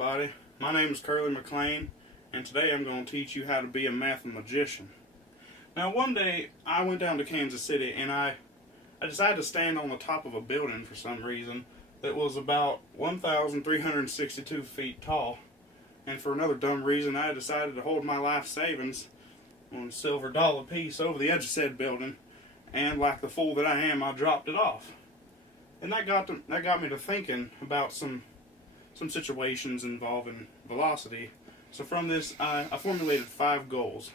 everybody. My name is Curly McLean, and today I'm going to teach you how to be a math magician. Now, one day I went down to Kansas City and I decided to stand on the top of a building for some reason that was about 1,362 feet tall. And for another dumb reason, I decided to hold my life savings on a silver dollar piece over the edge of said building, and like the fool that I am, I dropped it off. And that got me to thinking about some situations involving velocity. So from this, I formulated 5 goals.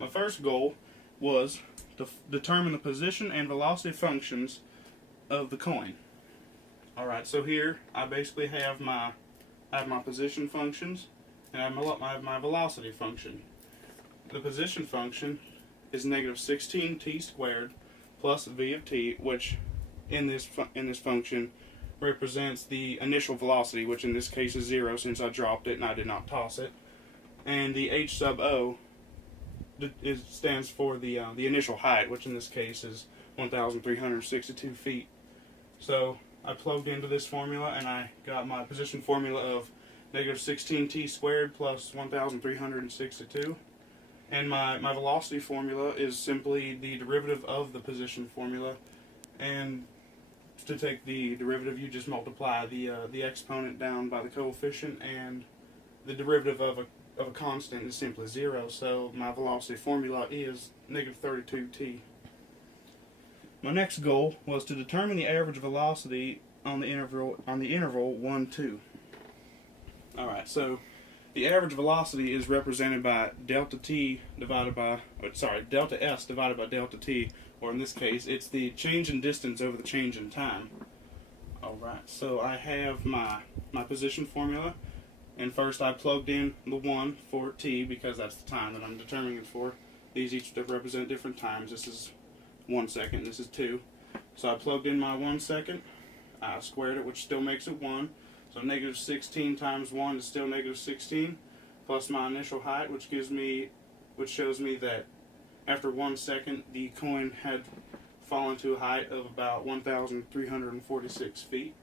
My first goal was to determine the position and velocity functions of the coin. Alright, so here I basically have my position functions and I have my velocity function. The position function is negative 16t squared plus v of t, which in this function represents the initial velocity, which in this case is 0 since I dropped it and I did not toss it. And the h sub o stands for the initial height, which in this case is 1,362 feet. So I plugged into this formula and I got my position formula of negative 16t squared plus 1,362. And my velocity formula is simply the derivative of the position formula. And to take the derivative, you just multiply the exponent down by the coefficient, and the derivative of a constant is simply 0. So my velocity formula is negative 32t. My next goal was to determine the average velocity on the interval 1, 2. All right, so the average velocity is represented by delta s divided by delta t, or in this case, it's the change in distance over the change in time. All right, so I have my position formula, and first I plugged in the 1 for t because that's the time that I'm determining it for. These each represent different times. This is 1 second, this is 2. So I plugged in my 1 second, I squared it, which still makes it 1. So negative 16 times 1 is still negative 16, plus my initial height, which shows me that after 1 second the coin had fallen to a height of about 1,346 feet.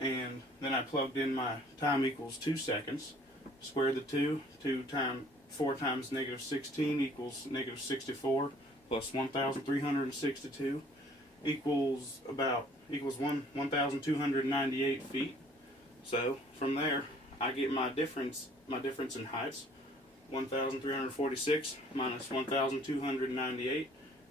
And then I plugged in my time equals 2 seconds, squared the 2 times 4 times negative 16 equals negative 64, plus 1,362 equals 1,298 feet. So from there, I get my difference in heights, 1,346 minus 1,298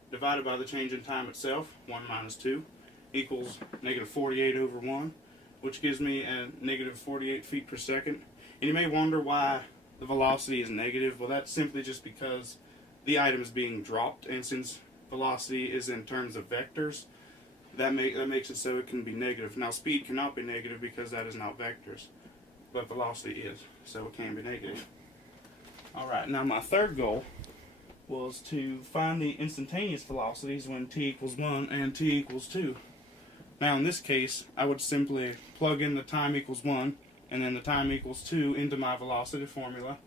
divided by the change in time itself, 1 minus 2, equals negative 48 over 1, which gives me a negative 48 feet per second. And you may wonder why the velocity is negative. Well, that's simply just because the item is being dropped, and since velocity is in terms of vectors, that makes it so it can be negative. Now, speed cannot be negative because that is not vectors, but velocity is, so it can be negative. Alright, now my third goal was to find the instantaneous velocities when t equals 1 and t equals 2. Now in this case, I would simply plug in the time equals 1 and then the time equals 2 into my velocity formula.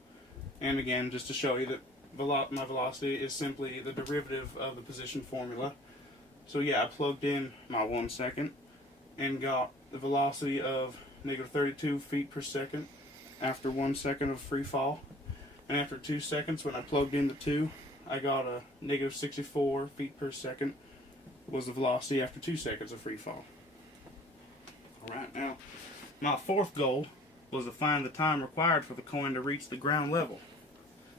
And again, just to show you that my velocity is simply the derivative of the position formula. So yeah, I plugged in my 1 second and got the velocity of negative 32 feet per second after 1 second of free fall. And after 2 seconds, when I plugged in the 2, I got a negative 64 feet per second was the velocity after 2 seconds of free fall. Alright, now my fourth goal was to find the time required for the coin to reach the ground level.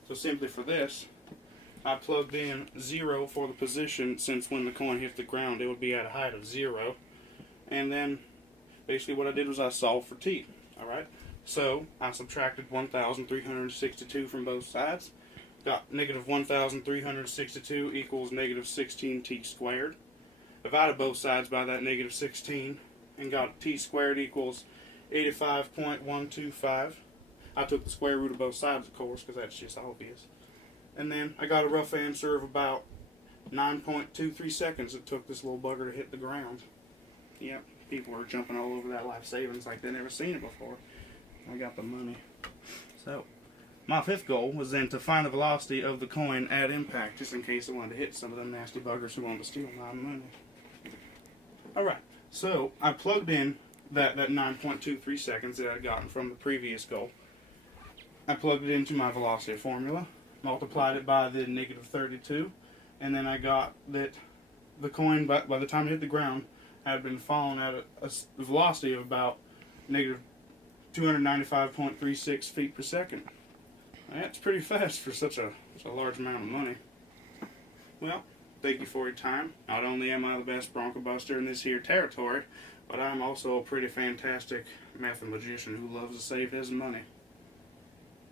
So simply for this, I plugged in 0 for the position, since when the coin hit the ground it would be at a height of 0. And then basically what I did was I solved for t. Alright, so I subtracted 1,362 from both sides, got negative 1,362 equals negative 16t squared, divided both sides by that negative 16 and got t squared equals 85.125. I took the square root of both sides, of course, because that's just obvious. And then I got a rough answer of about 9.23 seconds it took this little bugger to hit the ground. Yep, people are jumping all over that life savings like they've never seen it before. I got the money. So, my fifth goal was then to find the velocity of the coin at impact, just in case it wanted to hit some of them nasty buggers who wanted to steal my money. Alright, so I plugged in that 9.23 seconds that I'd gotten from the previous goal. I plugged it into my velocity formula, multiplied it by the negative 32, and then I got that the coin, by the time it hit the ground, had been falling at a velocity of about negative 295.36 feet per second. That's pretty fast for such a large amount of money. Well, thank you for your time. Not only am I the best Bronco Buster in this here territory, but I'm also a pretty fantastic math magician who loves to save his money.